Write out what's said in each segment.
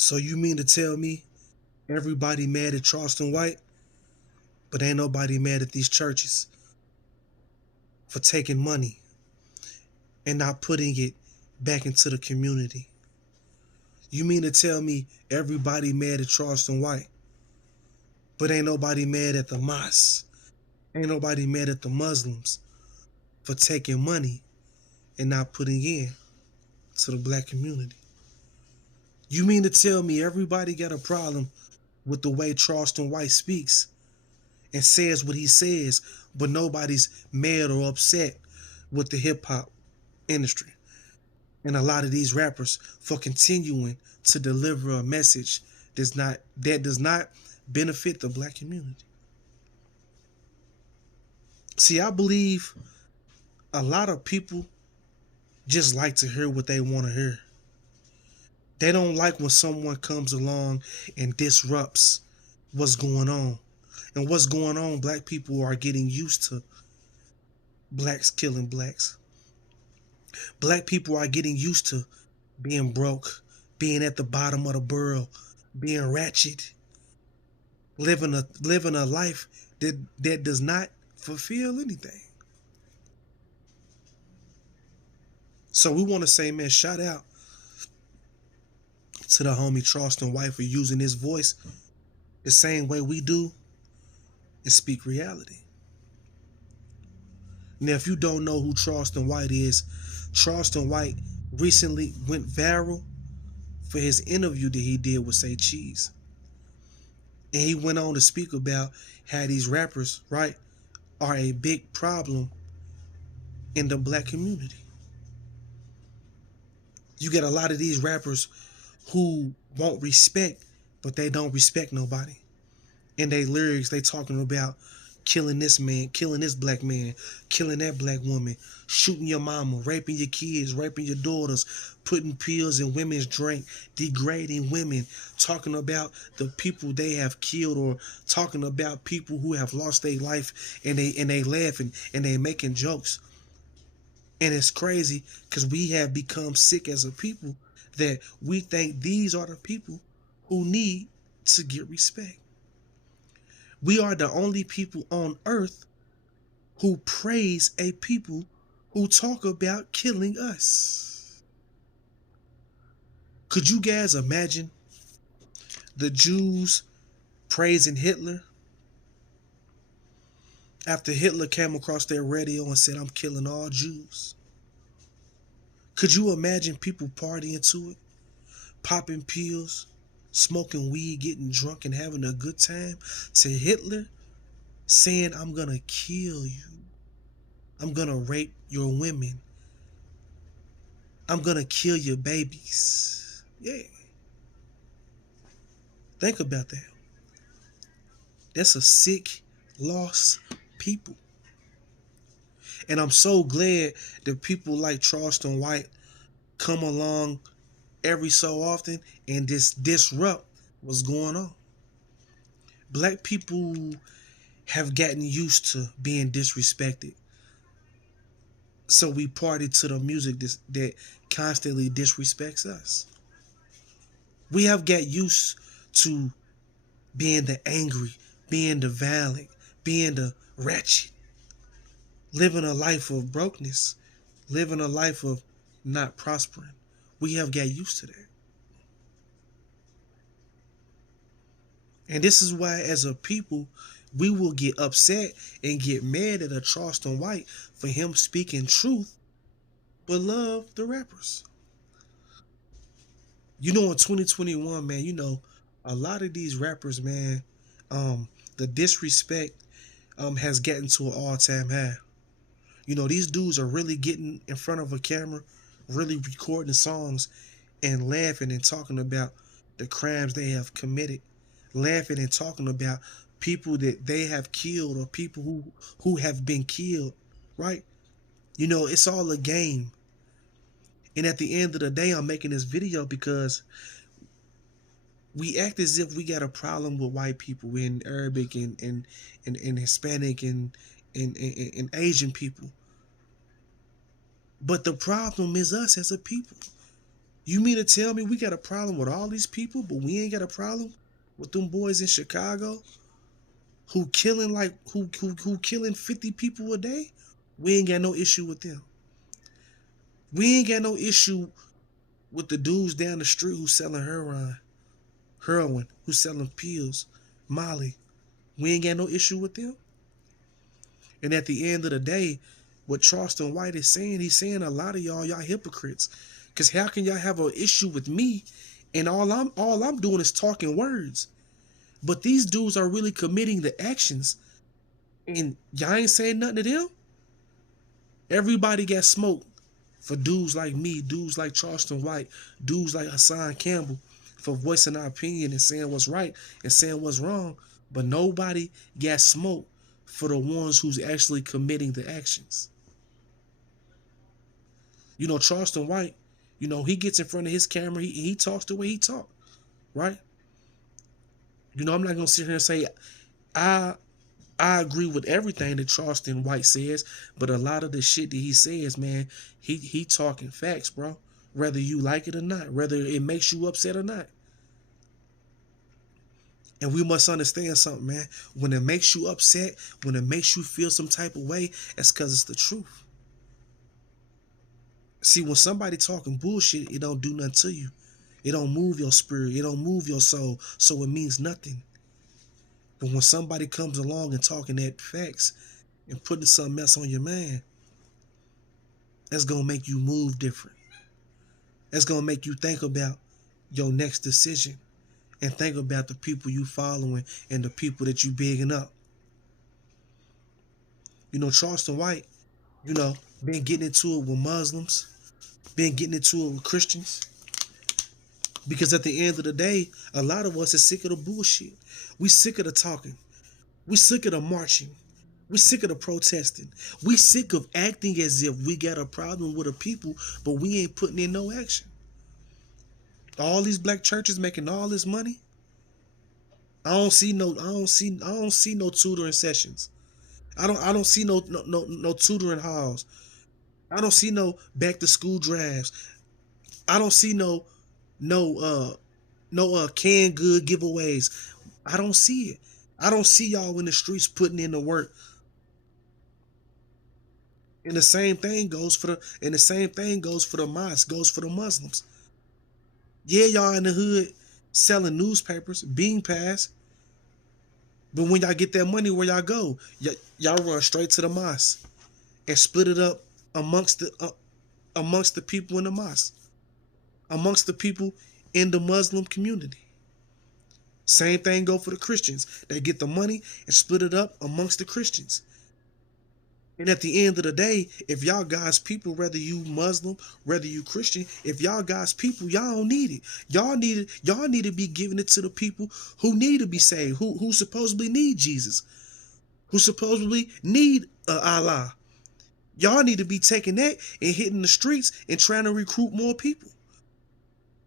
So you mean to tell me everybody mad at Charleston White, but ain't nobody mad at these churches for taking money and not putting it back into the community? You mean to tell me everybody mad at Charleston White, but ain't nobody mad at the mosque? Ain't nobody mad at the Muslims for taking money and not putting in to the black community? You mean to tell me everybody got a problem with the way Charleston White speaks and says what he says, but nobody's mad or upset with the hip hop industry and a lot of these rappers for continuing to deliver a message that does not benefit the black community? See, I believe a lot of people just like to hear what they want to hear. They don't like when someone comes along and disrupts what's going on. And what's going on, black people are getting used to blacks killing blacks. Black people are getting used to being broke, being at the bottom of the barrel, being ratchet, living a life that does not fulfill anything. So we want to say, man, shout out to the homie Charleston White for using his voice the same way we do and speak reality. Now, if you don't know who Charleston White is, Charleston White recently went viral for his interview that he did with Say Cheese. And he went on to speak about how these rappers, right, are a big problem in the black community. You get a lot of these rappers who want respect, but they don't respect nobody. In their lyrics, they talking about killing this man, killing this black man, killing that black woman, shooting your mama, raping your kids, raping your daughters, putting pills in women's drink, degrading women, talking about the people they have killed, or talking about people who have lost their life, and they laughing and they making jokes. And it's crazy because we have become sick as a people that we think these are the people who need to get respect. We are the only people on earth who praise a people who talk about killing us. Could you guys imagine the Jews praising Hitler after Hitler came across their radio and said, "I'm killing all Jews"? Could you imagine people partying to it, popping pills, smoking weed, getting drunk, and having a good time to Hitler saying, "I'm gonna kill you. I'm gonna rape your women. I'm gonna kill your babies"? Yeah. Think about that. That's a sick, lost people. And I'm so glad that people like Charleston White come along every so often and disrupt what's going on. Black people have gotten used to being disrespected. So we party to the music that constantly disrespects us. We have got used to being the angry, being the violent, being the ratchet, living a life of brokenness, living a life of not prospering. We have got used to that. And this is why, as a people, we will get upset and get mad at a Charleston White for him speaking truth, but love the rappers. In 2021, man, a lot of these rappers, man, the disrespect has gotten to an all-time high. These dudes are really getting in front of a camera, really recording songs and laughing and talking about the crimes they have committed, laughing and talking about people that they have killed or people who have been killed, right? It's all a game. And at the end of the day, I'm making this video because we act as if we got a problem with white people in Arabic and Hispanic and Asian people. But the problem is us as a people. You mean to tell me we got a problem with all these people, but we ain't got a problem with them boys in Chicago who killing like who killing 50 people a day? We ain't got no issue with them. We ain't got no issue with the dudes down the street who selling heroin, who selling pills, Molly. We ain't got no issue with them. And at the end of the day, what Charleston White is saying, he's saying a lot of y'all hypocrites. Cause how can y'all have an issue with me and all I'm doing is talking words? But these dudes are really committing the actions. And y'all ain't saying nothing to them? Everybody got smoked for dudes like me, dudes like Charleston White, dudes like Hassan Campbell, for voicing our opinion and saying what's right and saying what's wrong. But nobody got smoked for the ones who's actually committing the actions. You know, Charleston White, you know, he gets in front of his camera, he talks the way he talk, right? You know, I'm not gonna sit here and say I agree with everything that Charleston White says, but a lot of the shit that he says, man, he talking facts, bro. Whether you like it or not, whether it makes you upset or not. And we must understand something, man. When it makes you upset, when it makes you feel some type of way, that's because it's the truth. See, when somebody talking bullshit, it don't do nothing to you. It don't move your spirit. It don't move your soul. So it means nothing. But when somebody comes along and talking that facts and putting something else on your mind, that's going to make you move different. That's going to make you think about your next decision and think about the people you following and the people that you bigging up. You know, Charleston White, you know, been getting into it with Muslims, been getting into it with Christians. Because at the end of the day, a lot of us are sick of the bullshit. We sick of the talking. We sick of the marching. We sick of the protesting. We sick of acting as if we got a problem with the people, but we ain't putting in no action. All these black churches making all this money. I don't see no tutoring sessions. I don't see no tutoring halls. I don't see no back to school drives. I don't see no canned good giveaways. I don't see it. I don't see y'all in the streets putting in the work. And the same thing goes for the mosque, goes for the Muslims. Yeah, y'all in the hood selling newspapers, bean pass. But when y'all get that money, where y'all go? Y'all run straight to the mosque and split it up amongst the people in the mosque, amongst the people in the Muslim community. Same thing go for the Christians. They get the money and split it up amongst the Christians. And at the end of the day, if y'all God's people, whether you Muslim, whether you Christian, if y'all God's people, y'all don't need it. Y'all need to be giving it to the people who need to be saved, who supposedly need Jesus, who supposedly need Allah. Y'all need to be taking that and hitting the streets and trying to recruit more people.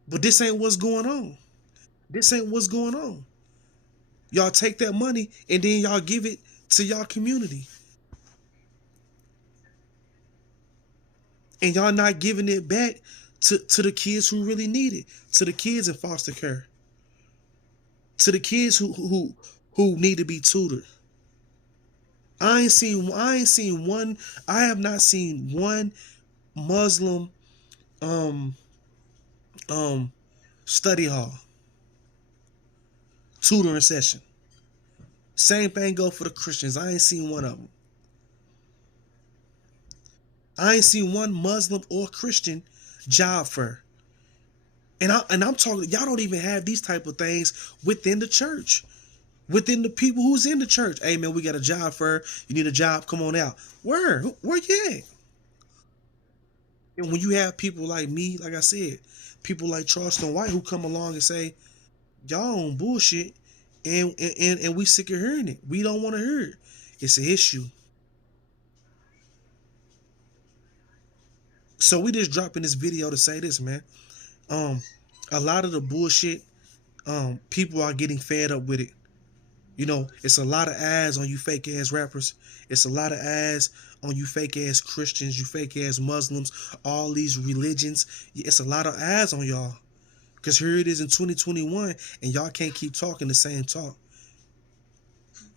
But this ain't what's going on. This ain't what's going on. Y'all take that money and then y'all give it to y'all community. And y'all not giving it back to the kids who really need it, to the kids in foster care, to the kids who need to be tutored. I have not seen one Muslim study hall, tutoring session. Same thing go for the Christians. I ain't seen one of them. I ain't seen one Muslim or Christian job fair. And I'm talking, y'all don't even have these type of things within the church, within the people who's in the church. Hey man, we got a job fair. You need a job? Come on out. Where you at? And when you have people like me, like I said, people like Charleston White who come along and say, y'all on bullshit, and we sick of hearing it. We don't want to hear it. It's an issue. So we just dropping this video to say this, man. A lot of the bullshit, people are getting fed up with it. You know, it's a lot of ads on you fake ass rappers. It's a lot of ads on you fake ass Christians, you fake ass Muslims, all these religions. It's a lot of ads on y'all. Because here it is in 2021, and y'all can't keep talking the same talk.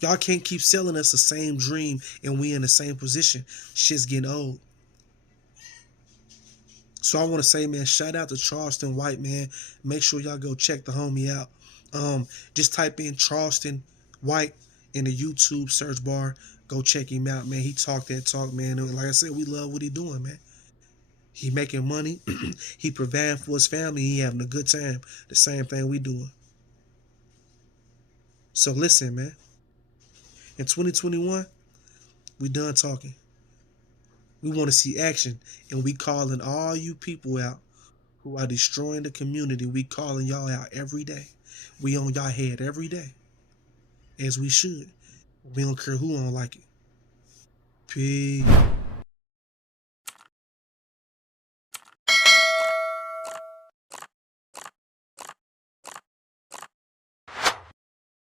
Y'all can't keep selling us the same dream, and we in the same position. Shit's getting old. So I want to say, man, shout out to Charleston White, man. Make sure y'all go check the homie out. Just type in Charleston White in the YouTube search bar. Go check him out, man. He talk that talk, man. And like I said, we love what he doing, man. He making money. He providing for his family. He having a good time. The same thing we doing. So listen, man. In 2021, we done talking. We want to see action, and we calling all you people out who are destroying the community. We calling y'all out every day. We on y'all head every day, as we should. We don't care who don't like it. Peace.